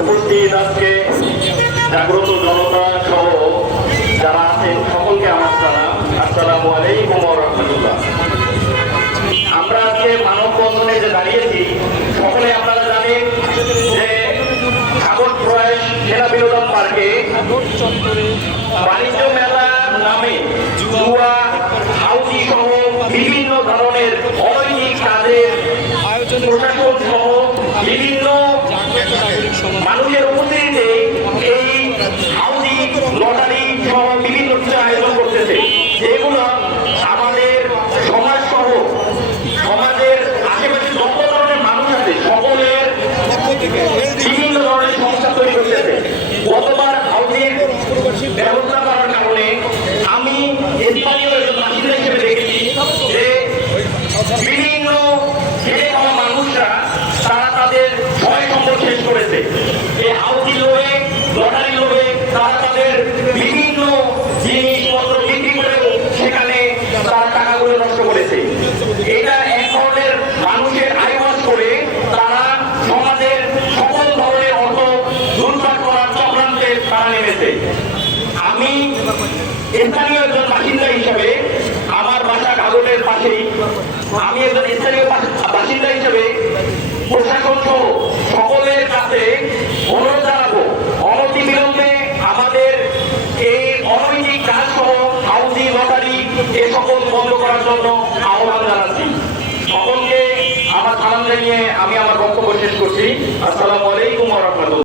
উপস্থিত আজকে জাগ্রত জনতা সহ যারা আছেন সকলকে আমার সালাম। আসসালামু আলাইকুম ওয়া রাহমাতুল্লাহ। আমরা আজকে মানববন্ধনে যে দাঁড়িয়েছি, সকলে আপনারা জানেন যে সাগর প্রয়াস সেনা বিনোদন পার্কে বাণিজ্য মেলার নামে জুয়া, হাউজি সহ বিভিন্ন ধরনের অনৈতিক কাজের প্রশাসন সহ বিভিন্ন মানুষের উপস্থিতিতে এই হাউজি, লটারি সহ বিভিন্ন কিছু আয়োজন করতেছে, যেগুলো আমাদের সমাজ সহ সমাজের আশেপাশে যত ধরনের মানুষ আছে সকলের বিভিন্ন ধরনের সমস্যা তৈরি করতেছে। গতবার হাউজির ব্যবস্থা করার কারণে আমি স্থানীয় একজন বাসিন্দা হিসেবে দেখেছি যে বিভিন্ন খেটে খাওয়া মানুষরা তারা তাদের সয় সম্পদ শেষ করেছে। এই হাউজি লোভে, লটারি লোভে তারা তাদের বিভিন্ন জিনিসপত্র বিক্রি করে সেখানে তার টাকাগুলো নষ্ট করেছে। এটা এক ধরনের মানুষের আয়ওয়াজ করে তারা সমাজের সকল ধরনের অর্থ লুটপাট করার চক্রান্তে তারা নেমেছে। আমি স্থানীয় একজন বাসিন্দা হিসেবে, আমার বাসা কাগজের পাশেই, আমি একজন স্থানীয় বাসিন্দা হিসেবে প্রশাসন সহ সকলের কাছে অনুরোধ জানাবো, অনতিবিলম্বে আমাদের এই অনৈতিক কাজ সহ হাউজি, লটারি এ সকল বন্ধ করার জন্য আহ্বান জানাচ্ছি। সকলকে আমার সালাম জানিয়ে আমি আমার বক্তব্য শেষ করছি। আসসালামু আলাইকুম ওয়া রাহমাতুল্লাহ।